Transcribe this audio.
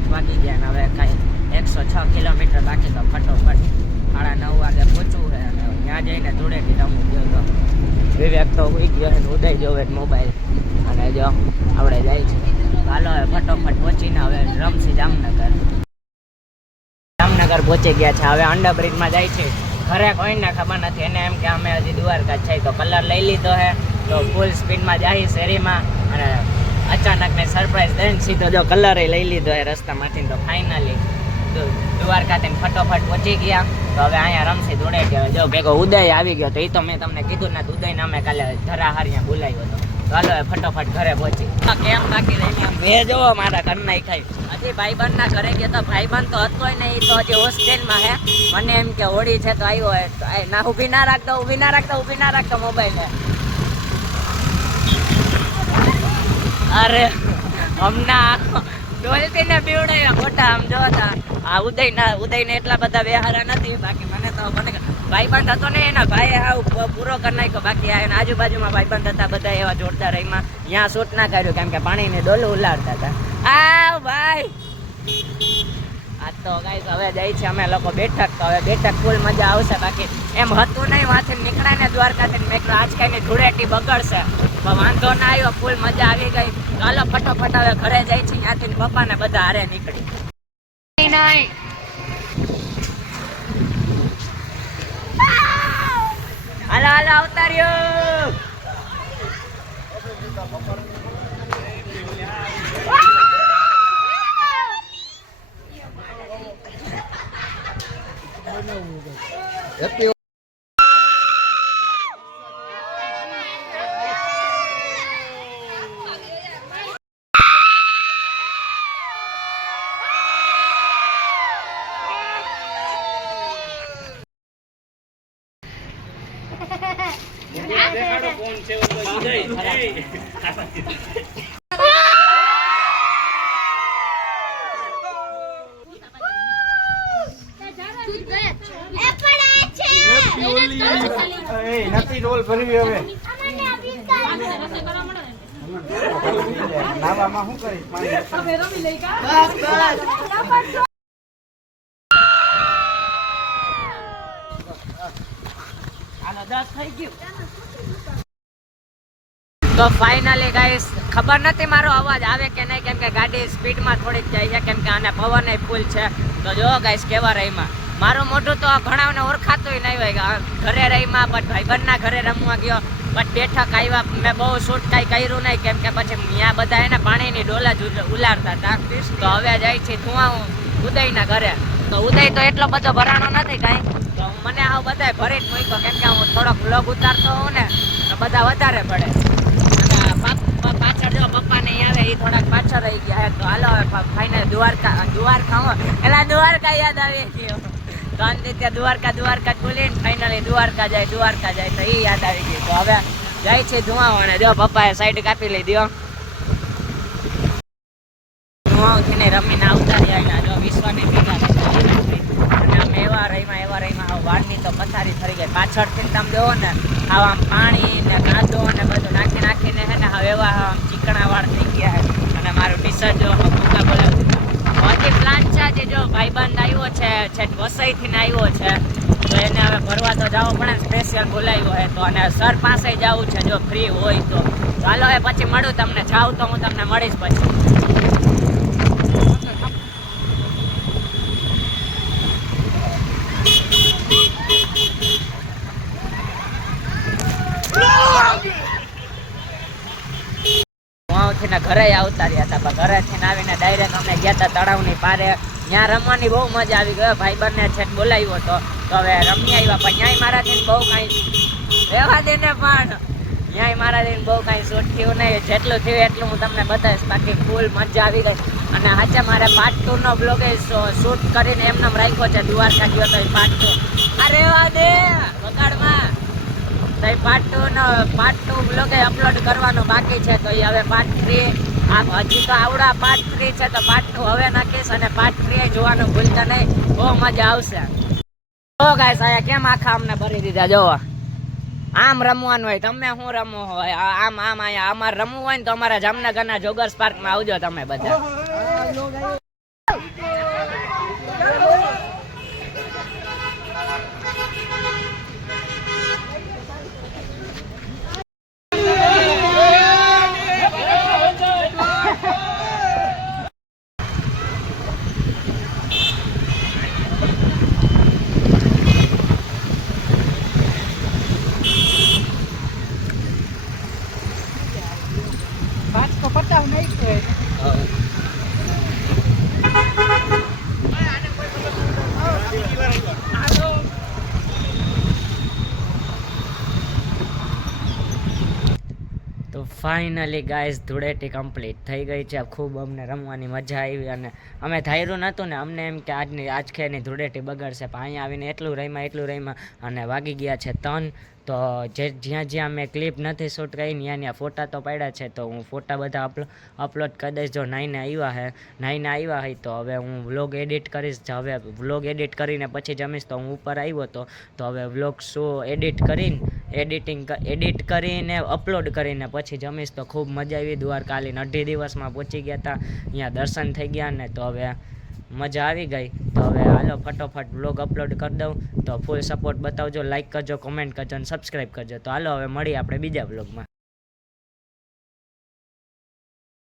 8 વાગી ગયા અને હવે કાંઈ 106 કિલોમીટર બાકી તો ફટોફટ 9:30 વાગે પહોંચવું છે અને ત્યાં જઈને ધૂળેટી રમવું ગયો તો વિવેક તો ઉઈ ગયો છે ઉદય જોવે મોબાઈલ અને જો આપણે જાય છે હાલો હવે ફટોફટ પહોંચીને હવે રમસી જામનગર પહોંચી ગયા છે હવે અંડર બ્રિજમાં જાય છે ઘરે કોઈને ખબર નથી એને એમ કે અમે હજી દ્વારકા છે તો કલર લઈ લીધો છે તો ફૂલ સ્પીડમાં જાય શેરીમાં અને અચાનક ને સરપ્રાઈઝ દઈને સીધો જો કલર લઈ લીધો એ રસ્તામાંથી તો ફાઇનલી દ્વારકાથી ફટોફટ પહોંચી ગયા તો હવે અહીંયા રમસી ધૂળેટી જો ભેગો ઉદય આવી ગયો તો એ તો મેં તમને કીધું ને ઉદયને અમે કાલે ધરાહારિયા બોલાવ્યો હતો તો હાલો ફટોફટ ઘરે પહોંચી કેમ બાકી રહી મેં જો મારા ઘરના ખાઈ હજી ભાઈબંધના ઘરે ગયો તો ભાઈબંધ તો હતો નહીં એ તો હજી હોસ્ટેલમાં હે મને એમ કે હોળી છે તો આવ્યો હોય ના ઊભી ના રાખતો મોબાઈલ અરે હમણાં ડોલતી ને બીવડાવ્યા ખોટા આમ જોતા આ ઉદયને એટલા બધા વ્યવહારા નથી બાકી મને ભાઈબંધ હતો ને એના ભાઈ આવું પૂરો કરી નાખ્યો બાકી આ એના આજુબાજુમાં ભાઈબંધ હતા બધા એવા જોરદાર એમાં ત્યાં શૂટ ના કર્યું કેમ કે પાણીની ડોલું ઉલાડતા હતા આવ ભાઈ આ તો ગાઈસ હવે જાય છે અમે લોકો બેઠક તો હવે બેઠક ફૂલ મજા આવશે બાકી એમ હતું નહીં વાંચી નીકળ્યા ને દ્વારકાથી મેં આજ કઈ ધૂળેટી બગડશે વાંધો ના આવ્યો ફૂલ મજા આવી ગઈ ચાલો ફટોફટ હવે ઘરે જાય છે ત્યાંથી પપ્પા ને બધા હારે નીકળી હાલો આવતા રહ્યો નથી રોલ ભરવી હવે નાવામાં શું કરીશ તો ફાઇનલી ગાઈસ ખબર નથી મારો અવાજ આવે કે નહીં કેમ કે ગાડી સ્પીડમાં થોડીક જાય છે કેમ કે આને પવન ફૂલ છે તો જો ગાઈસ કેવા રહીમાં મારું મોઢું તો ઘણાને ઓળખાતું નહીં હોય ઘરે રહીમાં બટ ભાઈબંધના ઘરે રમવા ગયો બટ બેઠક આવ્યા મેં બહુ શૂટ કાંઈ કર્યું નહીં કેમ કે પછી ત્યાં બધા એને પાણીની ડોલા જ ઉલાડતા હતા તો હવે જાય છે ધુઆ ઉદયના ઘરે તો ઉદય તો એટલો બધો ભરાણો નથી કાંઈ તો મને આવું બધા ભરી જ મૂક્યો કેમ કે હું થોડોક વ્લોગ ઉતારતો હોઉં ને તો બધા વધારે પડે અને પાછળ જો પપ્પા નહીં આવે એ થોડાક પાછળ રહી ગયા તો હાલો ફાઇનલ દ્વારકા યાદ આવી ગયો તો અંતે ત્યાં દ્વારકા ખોલીને ફાઇનલી દ્વારકા જાય તો એ યાદ આવી ગયું તો હવે જાય છે ધુઆઓ અને જો પપ્પાએ સાઈડ કાપી લીધી ધુઆઓથી રમીને આવતા રહ્યા જો વિશ્વની ભેગા અને અમે એવા રહીમાં વાળની તો પથારી ફરી ગઈ પાછળથી તમે જોવો ને આમ પાણી ને કાદો ને બધું નાખીને હે ને હવે એવા આમ ચીકણા વાળ થઈ ગયા અને મારું ટીશર્ટ જો ભૂકા બોલાવતું હજી પ્લાન છે જે જો ભાઈબંધ આવ્યો છે વસઈથી આવ્યો છે તો એને હવે ભરવા તો જવું પડે સ્પેશિયલ બોલાવ્યો હોય તો અને સર પાસે જવું છે જો ફ્રી હોય તો ચાલો હવે પછી મળું તમને જાઉં તો હું તમને મળીશ પછી ઘરે આવતા રહ્યા હતા ઘરેથી આવીને ડાયરેક્ટ અમે ગયા હતા તળાવની પારે ત્યાં રમવાની બહુ મજા આવી ગઈ ભાઈબંધને છે બોલાવ્યો હતો તો હવે રમી આવ્યા પણ ન્યાય મારાથી બહુ કાંઈ રહેવા દે ને પણ ન્યાય મારાથી બહુ કાંઈ શૂટ થયું નહીં જેટલું થયું એટલું હું તમને બતાવીશ બાકી ફૂલ મજા આવી ગઈ અને આજે મારે પાર્ટ 2 નો બ્લોગ શૂટ કરીને એમને રાખ્યો છે દ્વારકા ગયો તો પાર્ટ 2 આ રહેવા દે વગાડમાં તો પાર્ટ 2 બ્લોગ અપલોડ કરવાનો બાકી છે તો એ હવે પાર્ટ 3 હજી તો આવડા પાર્ટ 3 છે તો પાર્ટ 2 હવે નાખીશ અને પાર્ટ 3 જોવાનું ભૂલતા નહીં બહુ મજા આવશે તો ગાઈસ આયા કેમ આખા અમને ભરી દીધા જોવો આમ રમવાનું હોય તમે શું રમવું હોય આમ અહીંયા અમારે રમવું હોય ને તો અમારા જામનગરના જોગર્સ પાર્કમાં આવજો તમે બધા તળાવ નહીં છે. તો ફાઇનલી ગાઈઝ ધૂળેટી કમ્પ્લીટ થઈ ગઈ છે. ખૂબ અમને રમવાની મજા આવી અને અમે ધાર્યું નહોતું ને, અમને એમ કે આજખેની ધૂળેટી બગડશે, પણ અહીંયા આવીને એટલું રમ્યા અને વાગી ગયા છે 3. તો જ્યાં મેં ક્લિપ નથી શૂટ કરી ત્યાં ફોટા તો પાડ્યા છે, તો હું ફોટા બધા અપલોડ કરી દઈશ. જો નાઈને આવ્યા હોય તો હવે હું વ્લોગ એડિટ કરીશ. હવે વ્લોગ એડિટ કરીને પછી જમીશ. તો હું ઉપર આવ્યો તો હવે વ્લોગ શું એડિટ કરીને અપલોડ કરીને પછી જમીશ. તો ખૂબ મજા આવી. દ્વારકાલી 2 દિવસમાં પહોંચી ગયા હતા, અહીંયા દર્શન થઈ ગયા ને, તો હવે મજા આવી ગઈ. તો હવે હાલો ફટોફટ વ્લોગ અપલોડ કરી દઉં. તો ફૂલ સપોર્ટ બતાવજો, લાઈક કરજો, કોમેન્ટ કરજો અને સબસ્ક્રાઈબ કરજો. તો હાલો હવે મળીએ આપણે બીજા વ્લોગમાં.